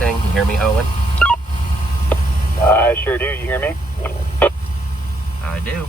anything? You hear me, Owen? I sure do. You hear me? I do.